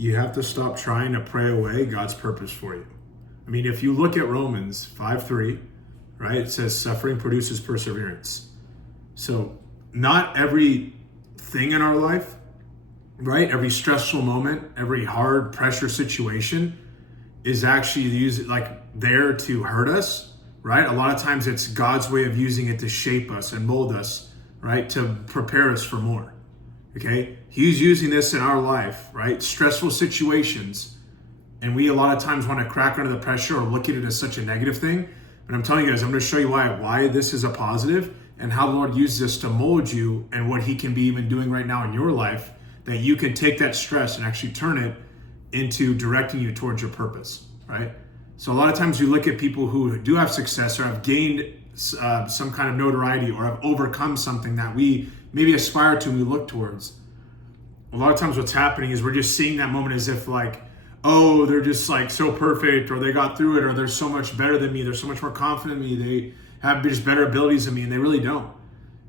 you have to stop trying to pray away God's purpose for you. I mean, if you look at Romans 5:3, right, it says suffering produces perseverance. So not every thing in our life, right, every stressful moment, every hard pressure situation is actually used like there to hurt us, right? A lot of times it's God's way of using it to shape us and mold us, right, to prepare us for more. Okay, he's using this in our life, right? Stressful situations, and we a lot of times want to crack under the pressure or look at it as such a negative thing. But I'm telling you guys, I'm going to show you why this is a positive and how the Lord uses this to mold you and what he can be even doing right now in your life, that you can take that stress and actually turn it into directing you towards your purpose, right? So a lot of times you look at people who do have success or have gained some kind of notoriety or have overcome something that we maybe aspire to and we look towards. A lot of times what's happening is we're just seeing that moment as if like, oh, they're just like so perfect, or they got through it, or they're so much better than me, they're so much more confident than me, they have just better abilities than me, and they really don't,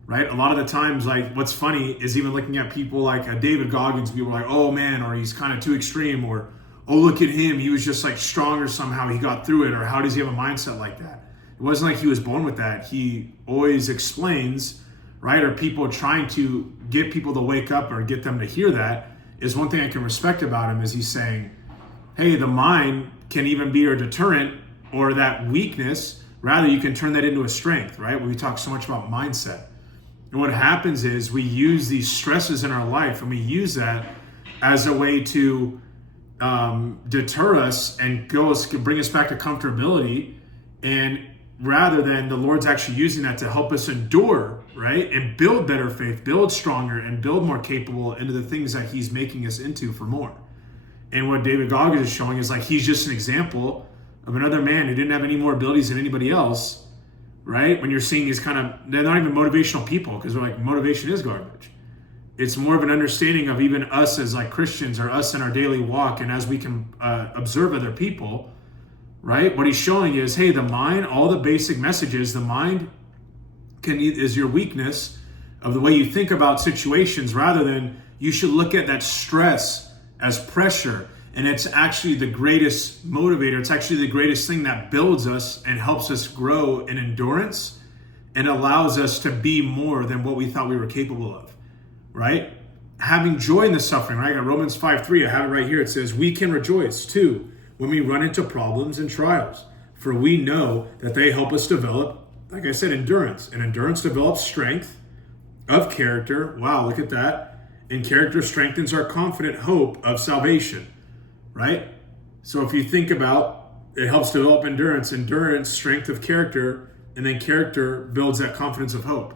right? A lot of the times, like, what's funny is even looking at people like David Goggins, people are like, oh man, or he's kind of too extreme, or oh, look at him, he was just like stronger somehow, he got through it, or how does he have a mindset like that? It wasn't like he was born with that. He always explains, right? Or people trying to get people to wake up or get them to hear that is one thing I can respect about him is he's saying, hey, the mind can even be a deterrent or that weakness. Rather, you can turn that into a strength, right? We talk so much about mindset. And what happens is we use these stresses in our life and we use that as a way to deter us and bring us back to comfortability. And rather than the Lord's actually using that to help us endure, right? And build better faith, build stronger, and build more capable into the things that he's making us into for more. And what David Goggins is showing is like, he's just an example of another man who didn't have any more abilities than anybody else, right? When you're seeing these they're not even motivational people, because they're like, motivation is garbage. It's more of an understanding of even us as like Christians or us in our daily walk. And as we can observe other people, right? What he's showing is, hey, the mind, all the basic messages, the mind is your weakness of the way you think about situations, rather than you should look at that stress as pressure. And it's actually the greatest motivator. It's actually the greatest thing that builds us and helps us grow in endurance and allows us to be more than what we thought we were capable of, right? Having joy in the suffering, right? I got Romans 5:3, I have it right here. It says, we can rejoice too when we run into problems and trials, for we know that they help us develop, like I said, endurance. And endurance develops strength of character. Wow, look at that. And character strengthens our confident hope of salvation, right? So if you think about, it helps develop endurance, strength of character, and then character builds that confidence of hope,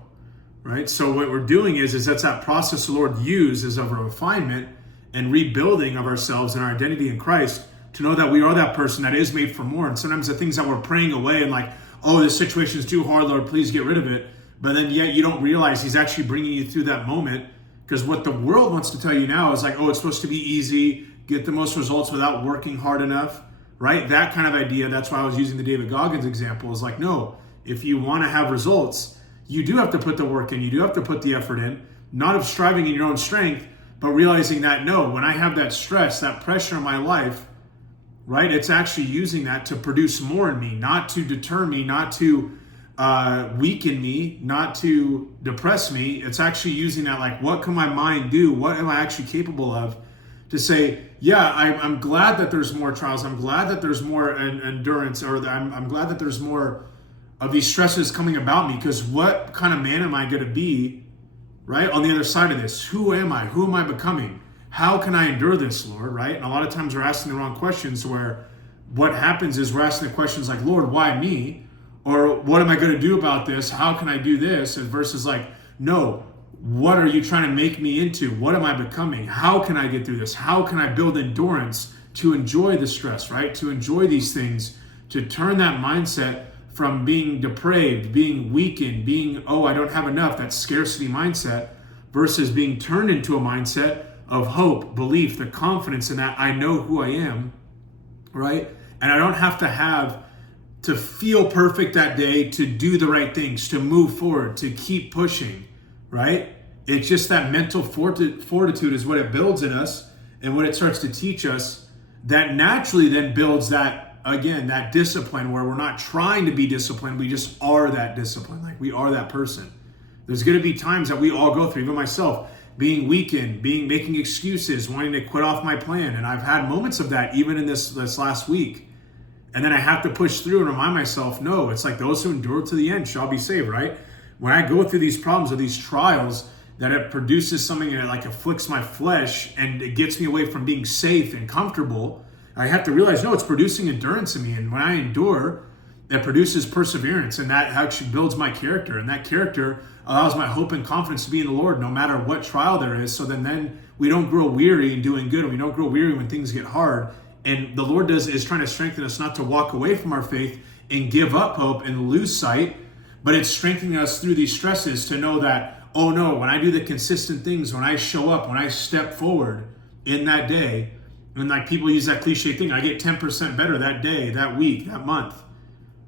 right? So what we're doing is that's that process the Lord uses of a refinement and rebuilding of ourselves and our identity in Christ, to know that we are that person that is made for more. And sometimes the things that we're praying away and like, oh, this situation is too hard, Lord, please get rid of it. But then yet you don't realize he's actually bringing you through that moment, because what the world wants to tell you now is like, oh, it's supposed to be easy, get the most results without working hard enough, right? That kind of idea. That's why I was using the David Goggins example, is like, no, if you want to have results, you do have to put the work in, you do have to put the effort in, not of striving in your own strength, but realizing that, no, when I have that stress, that pressure in my life, right? It's actually using that to produce more in me, not to deter me, not to weaken me, not to depress me. It's actually using that like, what can my mind do? What am I actually capable of? To say, yeah, I'm glad that there's more trials. I'm glad that there's more endurance, or I'm glad that there's more of these stresses coming about me, because what kind of man am I going to be, right? On the other side of this, who am I? Who am I becoming? How can I endure this, Lord, right? And a lot of times we're asking the wrong questions, where what happens is we're asking the questions like, Lord, why me? Or what am I going to do about this? How can I do this? And versus like, no, what are you trying to make me into? What am I becoming? How can I get through this? How can I build endurance to enjoy the stress, right? To enjoy these things, to turn that mindset from being depraved, being weakened, being, oh, I don't have enough, that scarcity mindset, versus being turned into a mindset of hope, belief, the confidence in that I know who I am, right? And I don't have to feel perfect that day to do the right things, to move forward, to keep pushing, right? It's just that mental fortitude is what it builds in us. And what it starts to teach us, that naturally then builds that, again, that discipline where we're not trying to be disciplined, we just are that discipline. Like we are that person. There's going to be times that we all go through, even myself, being weakened, making excuses, wanting to quit off my plan. And I've had moments of that even in this last week. And then I have to push through and remind myself, no, it's like those who endure to the end shall be saved, right? When I go through these problems or these trials, that it produces something that like afflicts my flesh and it gets me away from being safe and comfortable, I have to realize, no, it's producing endurance in me. And when I endure, that produces perseverance, and that actually builds my character. And that character allows my hope and confidence to be in the Lord no matter what trial there is. So then we don't grow weary in doing good, and we don't grow weary when things get hard. And the Lord is trying to strengthen us not to walk away from our faith and give up hope and lose sight, but it's strengthening us through these stresses to know that, oh no, when I do the consistent things, when I show up, when I step forward in that day, and like people use that cliche thing, I get 10% better that day, that week, that month,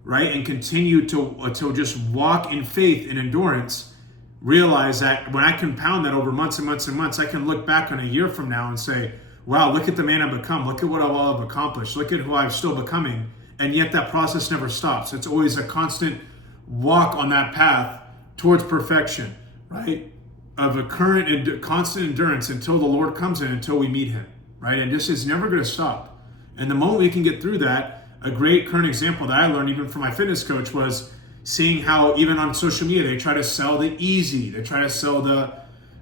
right? And continue to just walk in faith and endurance, realize that when I compound that over months and months and months, I can look back on a year from now and say, wow, look at the man I've become. Look at what I've accomplished. Look at who I'm still becoming. And yet that process never stops. It's always a constant walk on that path towards perfection, right? Of a current and constant endurance until the Lord comes in, until we meet him, right? And this is never going to stop. And the moment we can get through that, a great current example that I learned even from my fitness coach was seeing how even on social media, they try to sell the easy. They try to sell the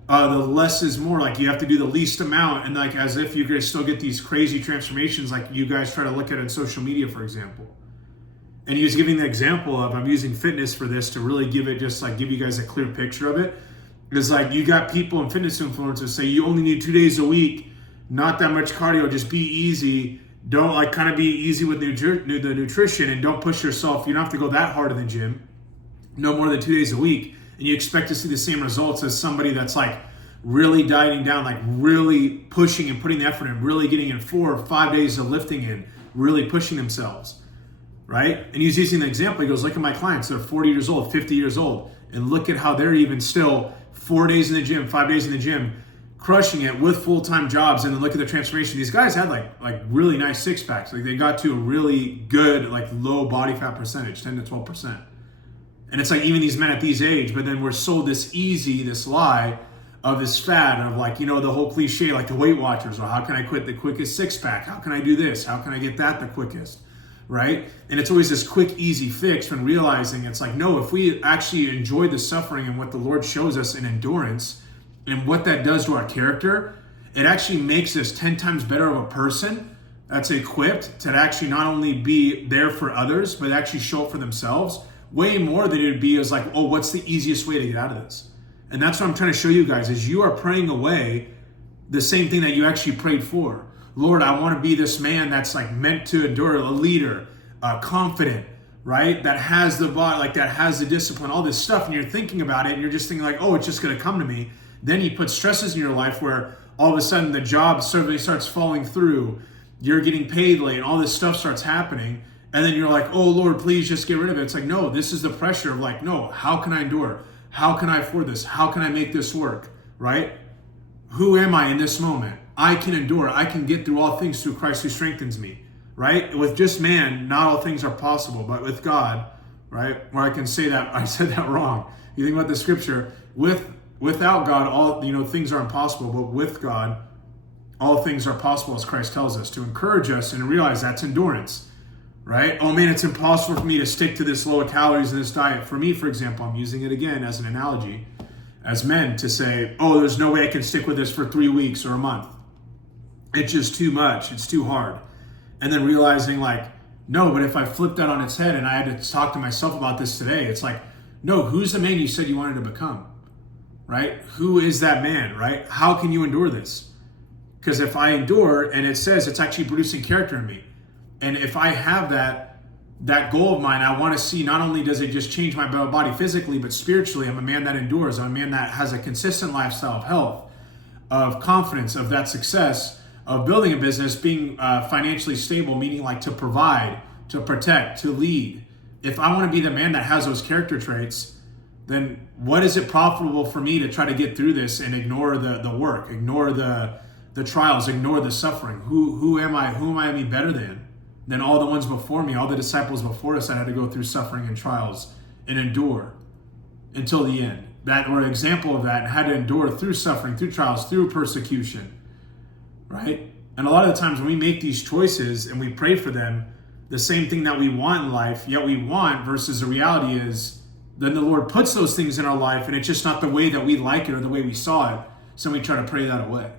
less is more, like you have to do the least amount, and like as if you're going to still get these crazy transformations like you guys try to look at in social media, for example. And he was giving the example of, I'm using fitness for this to really give you guys a clear picture of it. It's like you got people and fitness influencers say you only need 2 days a week, not that much cardio, just be easy. Don't like kind of be easy with the nutrition, and don't push yourself. You don't have to go that hard in the gym, no more than 2 days a week. And you expect to see the same results as somebody that's like really dieting down, like really pushing and putting the effort in, really getting in 4 or 5 days of lifting in, really pushing themselves, right? And he's using the example. He goes, look at my clients. They're 40 years old, 50 years old. And look at how they're even still 4 days in the gym, 5 days in the gym, crushing it with full-time jobs. And then look at the transformation. These guys had like really nice six packs. Like they got to a really good, like low body fat percentage, 10 to 12%. And it's like even these men at these age, but then we're sold this lie of this fad of like, the whole cliche, like the Weight Watchers, or how can I quit the quickest six pack? How can I do this? How can I get that the quickest? Right? And it's always this quick, easy fix when realizing it's like, no, if we actually enjoy the suffering and what the Lord shows us in endurance and what that does to our character, it actually makes us 10 times better of a person that's equipped to actually not only be there for others, but actually show up for themselves way more than it would be as like, oh, what's the easiest way to get out of this? And that's what I'm trying to show you guys, is you are praying away the same thing that you actually prayed for. Lord, I want to be this man that's like meant to endure, a leader, confident, right? That has the body, like that has the discipline, all this stuff. And you're thinking about it and you're just thinking like, oh, it's just going to come to me. Then you put stresses in your life where all of a sudden the job suddenly starts falling through. You're getting paid late, all this stuff starts happening. And then you're like, oh, Lord, please just get rid of it. It's like, no, this is the pressure of like, no, how can I endure? How can I afford this? How can I make this work, right? Who am I in this moment? I can endure. I can get through all things through Christ who strengthens me, right? With just man, not all things are possible, but with God, right? Or I can say that, I said that wrong. You think about the scripture, without God, all things are impossible, but with God, all things are possible, as Christ tells us, to encourage us and realize that's endurance. Right? Oh man, it's impossible for me to stick to this low calories in this diet. For me, for example, I'm using it again as an analogy, as men, to say, oh, there's no way I can stick with this for 3 weeks or a month. It's just too much. It's too hard. And then realizing like, no, but if I flip that on its head, and I had to talk to myself about this today, it's like, no, who's the man you said you wanted to become? Right? Who is that man, right? How can you endure this? Because if I endure, and it says it's actually producing character in me, and if I have that goal of mine, I want to see not only does it just change my body physically, but spiritually, I'm a man that endures. I'm a man that has a consistent lifestyle of health, of confidence, of that success, of building a business, being financially stable, meaning like to provide, to protect, to lead. If I want to be the man that has those character traits, then what is it profitable for me to try to get through this and ignore the work, ignore the the trials, ignore the suffering. Who am I? Who am I any better than all the ones before me, all the disciples before us that had to go through suffering and trials and endure until the end? That were an example of that, and had to endure through suffering, through trials, through persecution, right? And a lot of the times when we make these choices and we pray for them, the same thing that we want in life, yet we want, versus the reality is, then the Lord puts those things in our life and it's just not the way that we like it or the way we saw it. So we try to pray that away.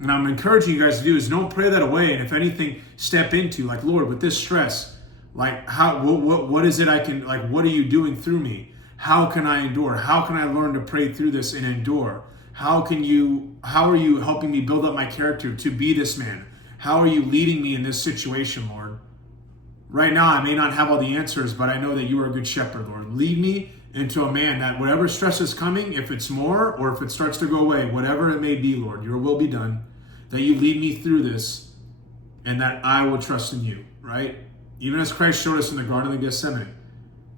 And I'm encouraging you guys to do is don't pray that away. And if anything, step into like, Lord, with this stress, like what is it I can, like, what are you doing through me? How can I endure? How can I learn to pray through this and endure? How are you helping me build up my character to be this man? How are you leading me in this situation, Lord? Right now, I may not have all the answers, but I know that you are a good shepherd, Lord. Lead me into a man that whatever stress is coming, if it's more or if it starts to go away, whatever it may be, Lord, your will be done. That you lead me through this and that I will trust in you, right? Even as Christ showed us in the Garden of Gethsemane,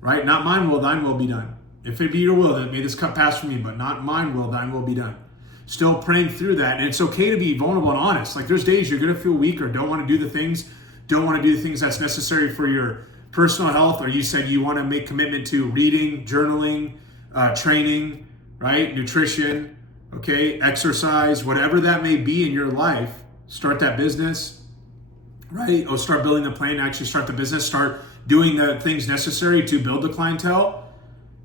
right? Not mine will, thine will be done. If it be your will, that may this cup pass from me, but not mine will, thine will be done. Still praying through that. And it's okay to be vulnerable and honest. Like there's days you're going to feel weak or don't want to do the things that's necessary for your personal health, or you said you want to make commitment to reading, journaling, training, right? Nutrition, okay? Exercise, whatever that may be in your life. Start that business, right? Or start building the plan, actually start the business, start doing the things necessary to build the clientele.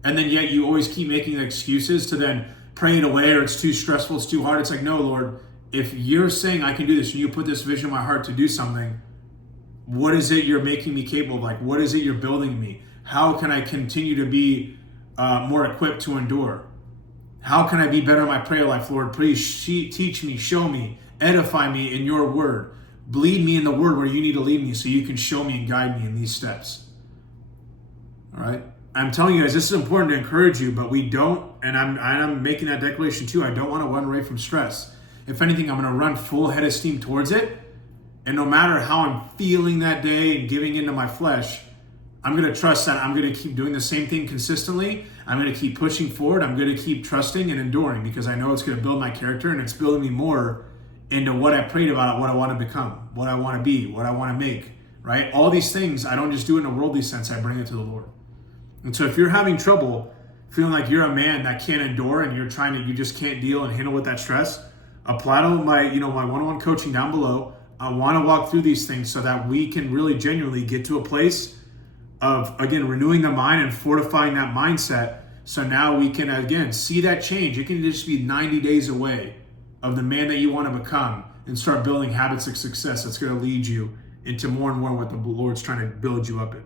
And then yet you always keep making excuses to then pray it away, or it's too stressful, it's too hard. It's like, no, Lord, if you're saying I can do this and you put this vision in my heart to do something, what is it you're making me capable of? Like, what is it you're building in me? How can I continue to be more equipped to endure? How can I be better in my prayer life, Lord? Please teach me, show me, edify me in your word. Lead me in the word where you need to lead me so you can show me and guide me in these steps. All right? I'm telling you guys, this is important to encourage you, but we don't, and I'm making that declaration too, I don't want to run away from stress. If anything, I'm going to run full head of steam towards it. And no matter how I'm feeling that day and giving into my flesh, I'm going to trust that I'm going to keep doing the same thing consistently. I'm going to keep pushing forward. I'm going to keep trusting and enduring because I know it's going to build my character and it's building me more into what I prayed about, what I want to become, what I want to be, what I want to make, right? All these things, I don't just do it in a worldly sense. I bring it to the Lord. And so if you're having trouble feeling like you're a man that can't endure and you just can't deal and handle with that stress, apply to my one-on-one coaching down below. I want to walk through these things so that we can really genuinely get to a place of, again, renewing the mind and fortifying that mindset. So now we can, again, see that change. It can just be 90 days away of the man that you want to become and start building habits of success that's going to lead you into more and more what the Lord's trying to build you up in.